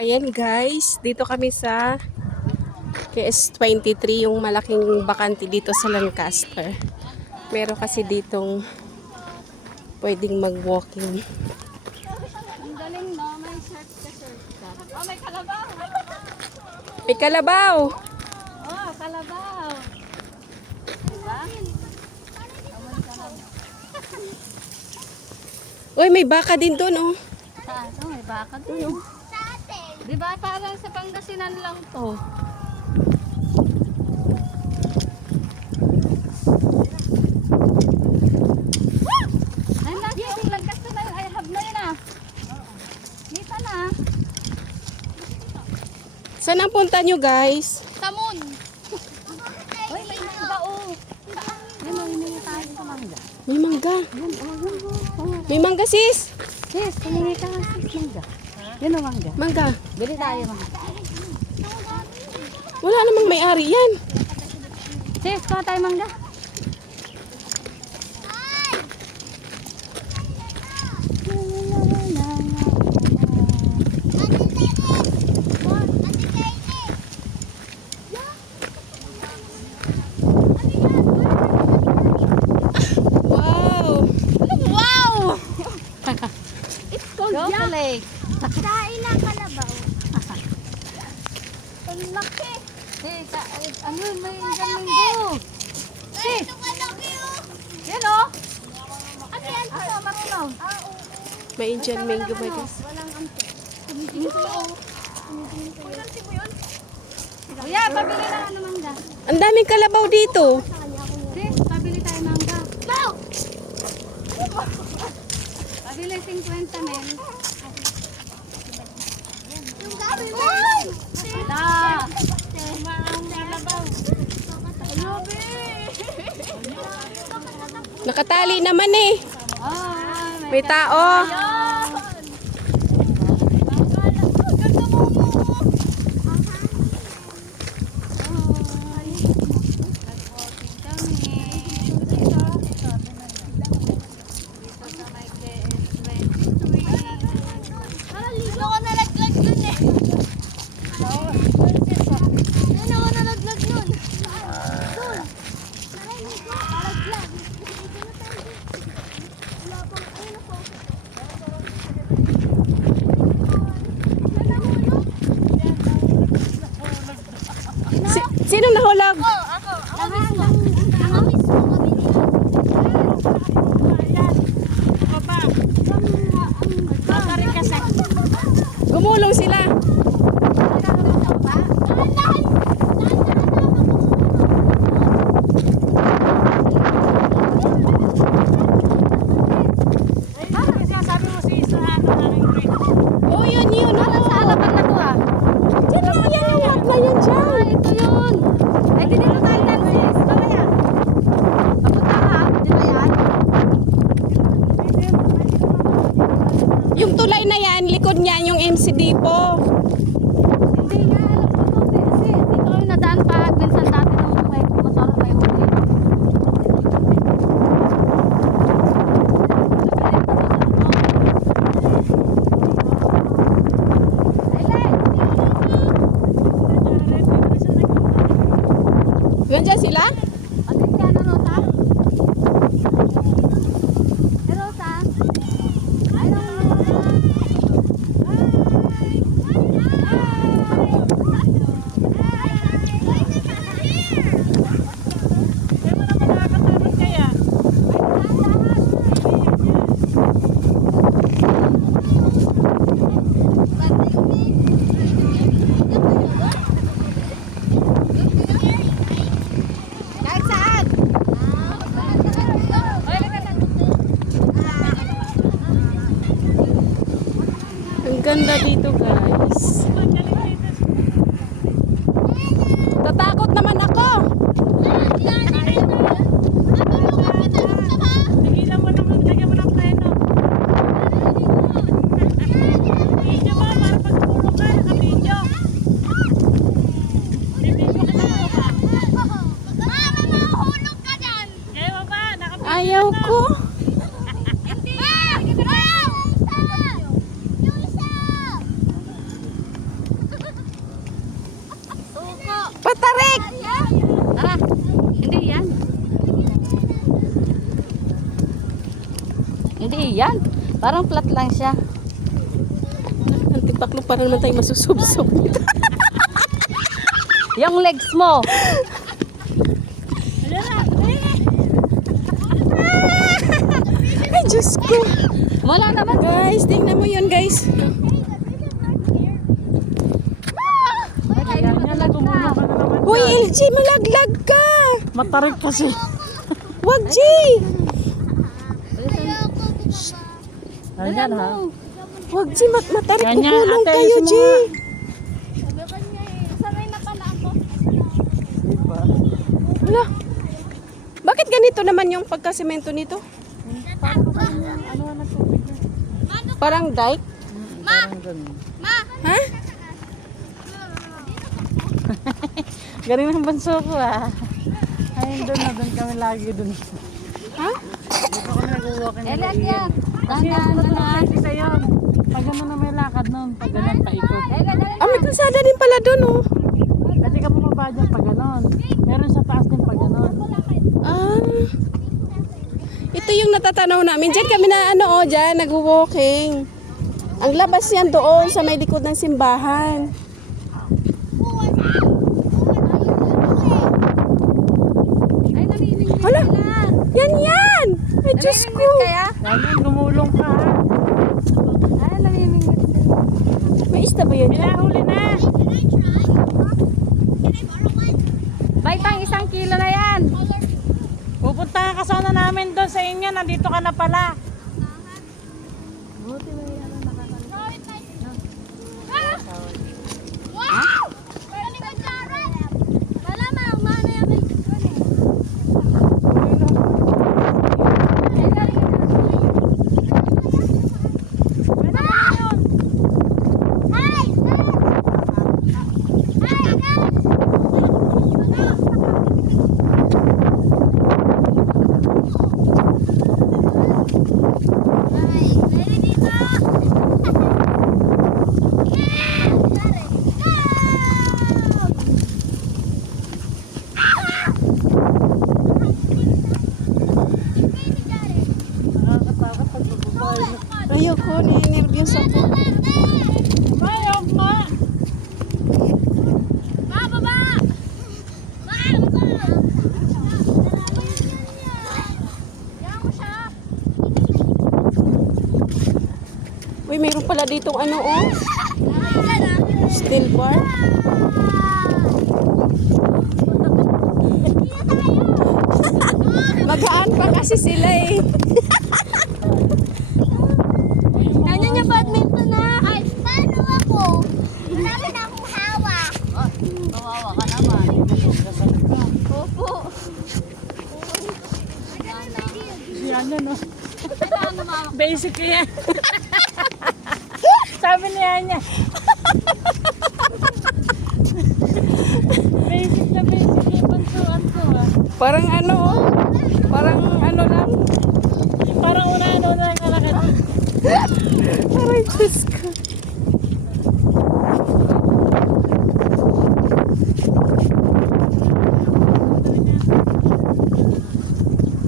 Ayan guys, dito kami sa KS23, yung malaking bakante dito sa Lancaster. Meron kasi ditong pwedeng mag-walking. Ang galing no, may shirt ka. Oh, may kalabaw. May kalabaw! Oh, kalabaw. Diba? Uy, may baka din doon oh. Saan? Oh, may baka doon. Diba parang sa Pangasinan lang to? Ay, lagi yung lagkas na yun. Ay, hab na yun ah. Dito na. Saan ang punta nyo guys? Tamon. Uy, may mangga oh. Yan o, hiningi tayo sa mangga. May mangga. Yan, oh. May mangga sis! Sis, hiningi ka nga sis mangga. Yan o mangga. Mangga. Bili tayo mangga. Wala namang may-ari yan. Sis, kuha tayo mangga. Wow! Wow! It's called chocolate. Kain ng kalabaw. Ang laki. Sis, ano may galing Sis, Ito malaki oh. yan o. Ano yan? Ako, marunong. May Indian mango ba guys? Walang ampo. Kuya, pabili na ano mangga. Ang daming kalabaw dito. Sis, pabili tayo mangga. Wow! Pabili 50 men. Yung gabi mo. Da. Nakatali naman eh. Oh, May tao. Ligo ko nalaglag dun eh. Ano ako nalaglag nun? Dun. Nalaglag. Wala pang ayun ako. Sinong nahulog? Ako. Ako mismo. Ako mismo kami niya. Gumulong sila. Oh, yun. Sa halaman na to ah. Yan na yan yung wag na yan dyan. Ah, ito yun. Ay, dito tayo dan sis. Mamaya. Papunta ka. Dito yan. Yung tulay na yan, likod niyan yung MC Depot. Hindi nga, alam ko to. Kasi dito kami nadaan pa. Minsan dati nung may motor may huli. Nandiyan sila? Pagkat ka na, Rosa? Eh, Rosa? Ano? Hindi yan. Parang flat lang siya. Antipaklo para naman tayo masusubsob nito. Yung legs mo. Ay, Diyos ko. Wala naman. Guys, tingnan mo yun, guys. Ayan nga, gumulong ka na naman. Hoy, LG, malaglag ka. Matarik kasi. Wag, G. Ayan ha. Wag, G. Matarik. Ganyan, Kukulong ate, kayo, ayusin G. mo nga. Sanay na pala ako. Wala. Bakit ganito naman yung pagkasemento nito? Parang dike? Parang ganun. Ha? Galing ng banso ko ah. Ayun doon na doon kami lagi doon. Ha? Dito kami nag-walking. Elat yan. Kasi yung natutunan kita yun. Pag gano'n na may lakad nun, pag gano'n paikot. Ah, may kalsada din pala doon, oh. Pwede ka bumaba dyan pag gano'n. Meron sa taas din pag gano'n. Ah. Ito yung natatanaw namin. Diyan kami na dyan, nag-walking. Ang labas yan doon sa may likod ng simbahan. Ay, namimingwit Hala, sila. yan! Ay, Diyos ko. Namimingwit kaya? Ganyan, gumulong ka ha. Ay, namimingwit sila. May isda ba yan? Pinahuli na. Bay, pang 1 kilo na yan. Pupuntahan ka sana namin doon sa inyo. Nandito ka na pala. Wow! Pwede ka Jared! Wala ma, umana yung may Nakakatakot pag babae. Ayoko, nininervyos ako. Mayok nga. Baba! Yan mo siya. Uy, mayroon pala ditong steel bar. Magaan pa kasi sila eh. Kanya niya badminton na. Ay, paano ako? Marami na akong hawak. Kawawa ka naman. Kasal ka. Opo. Yan na no. Basic yan. Sabi niya niya. Basic na basic yung bantuan ko ah. Parang parang lang. Parang una-ano na yung kalakad. Aray, Diyos ko.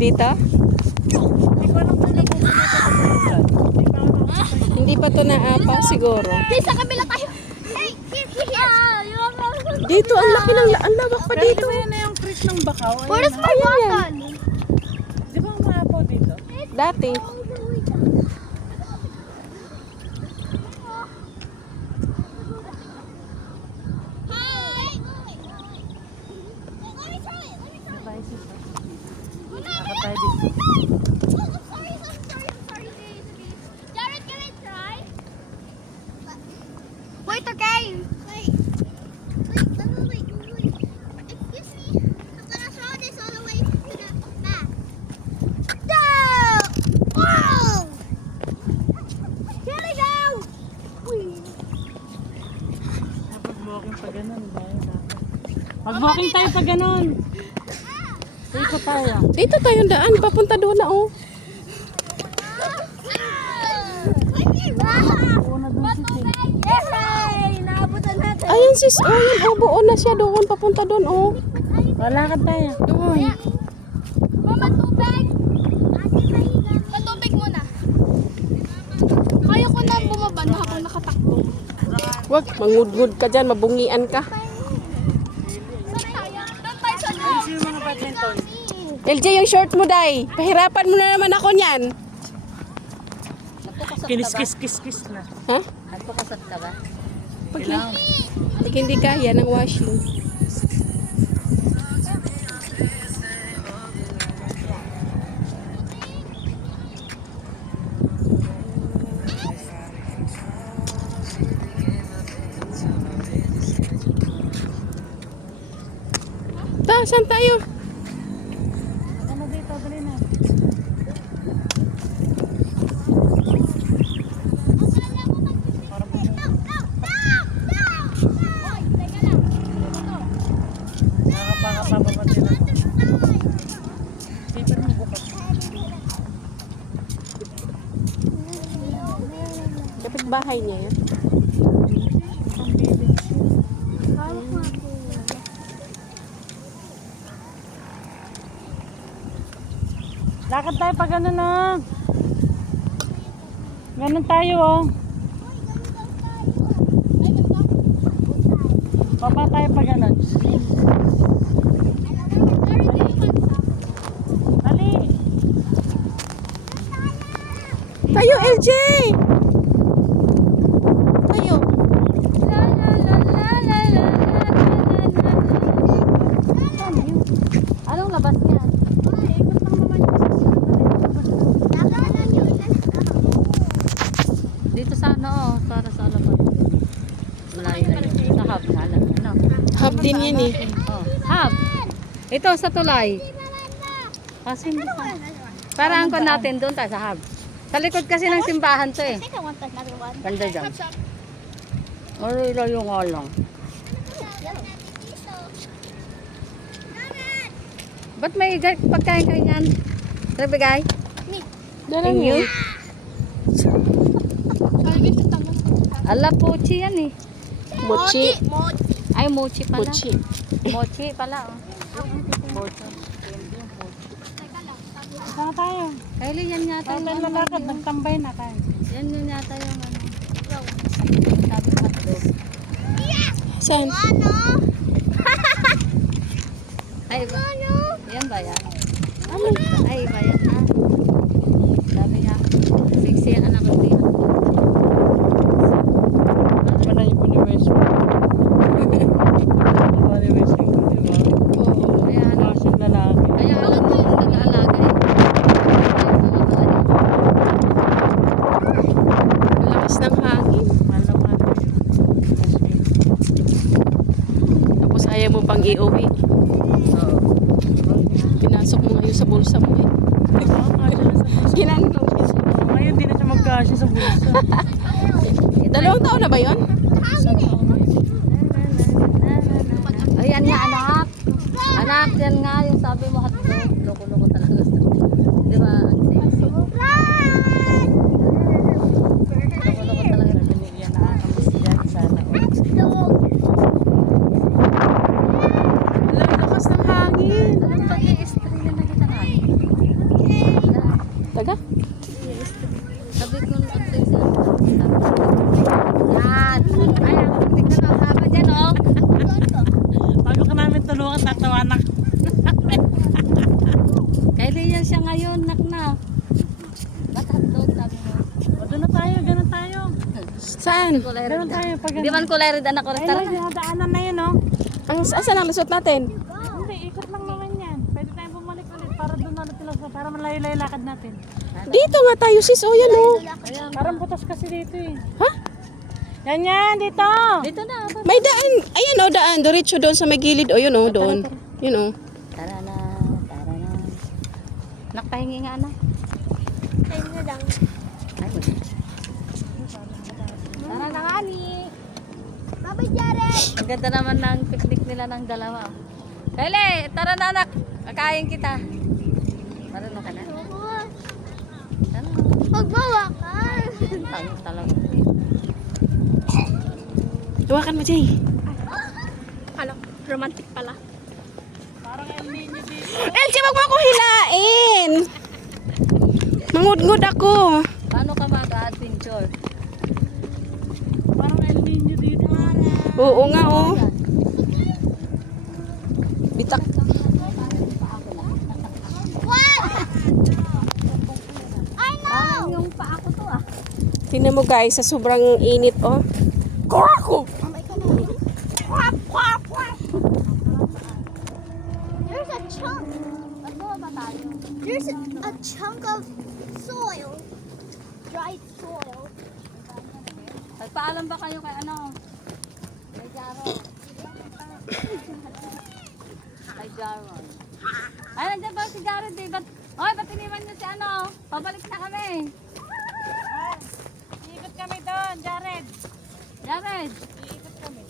Dito? Hindi ko alam kung Hindi pa to naapa siguro. Hey, sa kabila tayo. Hey, here. Dito, ang laki ng ang lawak pa Pero di dito. ba yun na yung creek ng Bakaw? Ayun, Where's my button? Di ba umapaw dito? Dati. Hi. Nakatay dito. I'm sorry. Jared, can I try? Wait, okay. Wait. Excuse me. I'm gonna throw this all the way to the back. No! Whoa! Here we go! Mag-walking pa ganun. Mag-walking tayo pa ganun. Dito tayo. Dito tayong daan. Papunta doon na, oh. Una doon si Tim. Yay! Naabutan natin. Ayun sis, oh, yun, oh, buo na siya doon. Papunta doon, oh. Walakad tayo. Doon. Mama, tubig! Matubig muna. Wag, mangudgud ka dyan, mabungian ka. Ayos yung mga badminton. LJ, yung short mo, Day. Pahirapan mo na naman ako niyan. Kinis-kis na. Ha? Nagpapasat ka ba? Pag hindi kaya ng washing. Saan tayo? Ano dito, dali na. Nakapapapapag din ako. Paper mo bukas. Dapat bahay niya yan. Lakad tayo pag ano na. Ganun tayo oh. Baba tayo pag ganun. Dali. Tayo, LJ! Tayo. Anong labas niya? Dito sa ano, para sa alapan. Malayo na yun. Sa hub na lang. Ano? Hub din yan eh. Oh, hub. Ito sa tulay. Kasi hindi sa... Parang ko natin doon tayo sa hub. Sa likod kasi ng simbahan to eh. Ganda dyan. Malayo nga lang. Ba't may pagkain kayo niyan? Rebigay? Dalang Inyo? yun. Ala, pochi yan eh. Mochi. Ay, mochi pala. Mochi. Mochi pala oh. Mochi. Saan tayo? Kylie, yan yata Saan yung tayo ano. lalakad? Nagtambay na tayo. Yan yun yata yung ano. Sabi ng hotdog. Saan? Ay, ba? Yan ba yan? Ay, ba yan ha? Sabi niya, sexy ang anak ko din. Wala yung universe. Wala yung universe yung di ba? Kaya ano, Klaseng lalaki. kaya alam mo yung nag-aalaga eh. Lakas ng hangin. Malam ano yun. Tapos ayaw mo pang iuwi. Pinasok mo ngayon sa bulsa mo eh. Ginanong mo siya. Ngayon di na siya magkasya sa bulsa. 2 taon na ba yun? Ayan nga anak. Anak, yan nga yung sabi mo hotdog. Loko-loko talaga. Di ba? Ang sexy. Loko-loko talaga. Yan nakakamiss dyan sana. Wala, lakas ng hangin. Anong pag-i-stream na nakita natin? Taga? Sabi ko nung update sa yan. Ay, ang tingnan ang haba dyan, oh. Bago ka namin tulungan, tatawanak. Kylie, yan siya ngayon, nak na. Ba't hotdog, sabi mo? O, doon na tayo, ganun tayo. Saan? Kulay Ganun red. tayo pag Di man kulay red, anak ko. Ay, Tara lang, na. dinadaanan na yun, oh. Asan ang lusot natin? Hindi, ikot lang naman yan. Pwede tayong bumalik ulit para doon na natin lang para malayo-layo lakad natin. Dito nga tayo sis. O yan o. Ayan. Parang butas kasi dito eh. Ha? Yan, dito! Dito na. May daan. Ayan o, daan. Diretso doon sa may gilid. O yun o, doon. Yun o. Tara na. Tara na. Nakpahingi nga, anak. Ay, wala. Tara na nga, ni. Bye-bye, Jared! Ang ganda naman ng picnic nila ng dalawa. Kylie, tara na, anak. Kakain kita. Marunong ka na? Tara. Magbawa ka! Tayo talaga. Hawakan mo, Jay. Ano? Romantic pala. LJ, wag mo ako hilain. Mangudngud ako. Paano ka mag-adventure? Parang El Nino dito. Oo nga, oh. Bitak. What? I know. Yung paa ko to ah. Tingnan mo guys, sa sobrang init, oh. Kurako! Quack, quack, quack. There's a chunk. There's a chunk of soil. Dried soil. Nagpaalam ba kayo kay ano? Kay Jaron. Kay Jaron. Ay, nandiyan ba si Jaron? Di ba't? Oy, ba't iniwan niyo si ano? Pabalik na kami. Ikot kami doon, Jared. Jared. Ikot kami.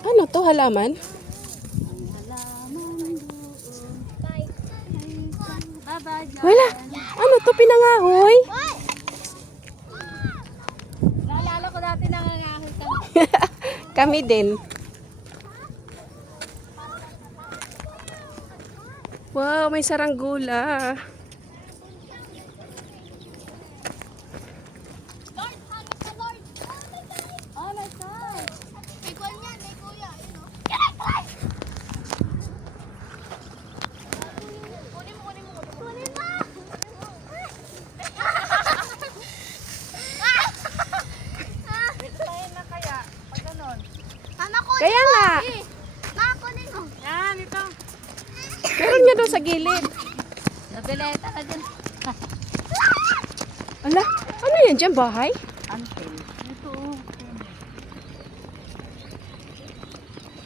Ano to, halaman? Bye-bye, Jared. Wala. Ano to, pinangahoy? What? Naalala ko dati nangangahoy kami. Kami din. Wow, may saranggula. Lord, honey, sa Lord. Oh my God. May kuya niyan, may kuya. Ayun, oh. Kunin mo. Kunin mo. Tayo na kaya, pag ganun. Mama, kunin Kaya mo. nga. Mama, kunin mo. Yan, ito. Meron nga doon sa gilid. Nabilita na dyan. Ala, ano yan dyan, bahay? Antel. Ito.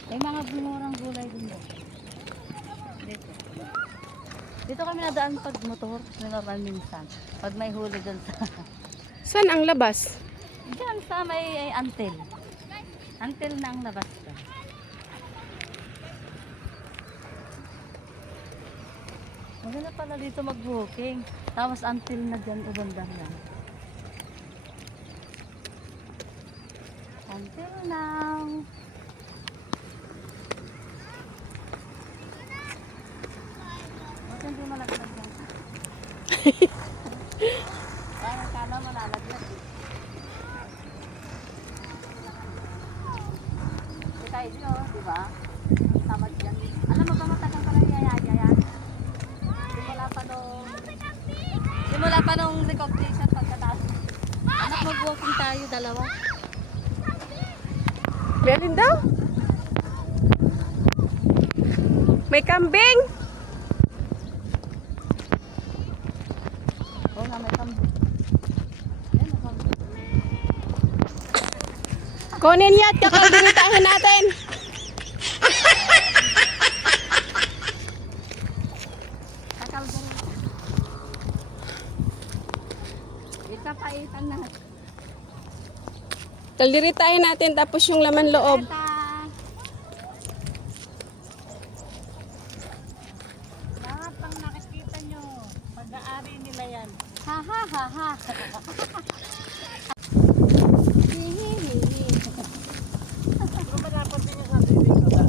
May mga bunurang gulay din doon. Dito. Dito kami nadaan pag motor. Normal minsan. Pag may huli doon sa... Saan ang labas? Diyan sa may antel. Antel na ang labas ko. Maganda pala dito mag-booking. Tapos antel na dyan, ubanda lang. Until now. Bakit hindi malaglag yan? Parang kala malalaglag. Ito tayo dito, di ba? Ang tamad yan. Alam mo ba matagal ka lang yayaya yan? Simula pa nung recognition pagkatapos. Anak, mag-walking tayo, dalawa. Meron daw? May kambing? Oo nga, may kambing. Ayan, may kambing. Kunin niya at kakabinitahin natin. Kakalbo. Isa pa itan na. Kaldiritahin natin tapos yung laman loob. Lahat ng nakikita nyo, pag-aari nila yan. Ha ha ha ha. Pero malapot din yung sa dito sa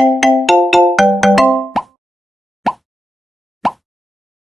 Mm.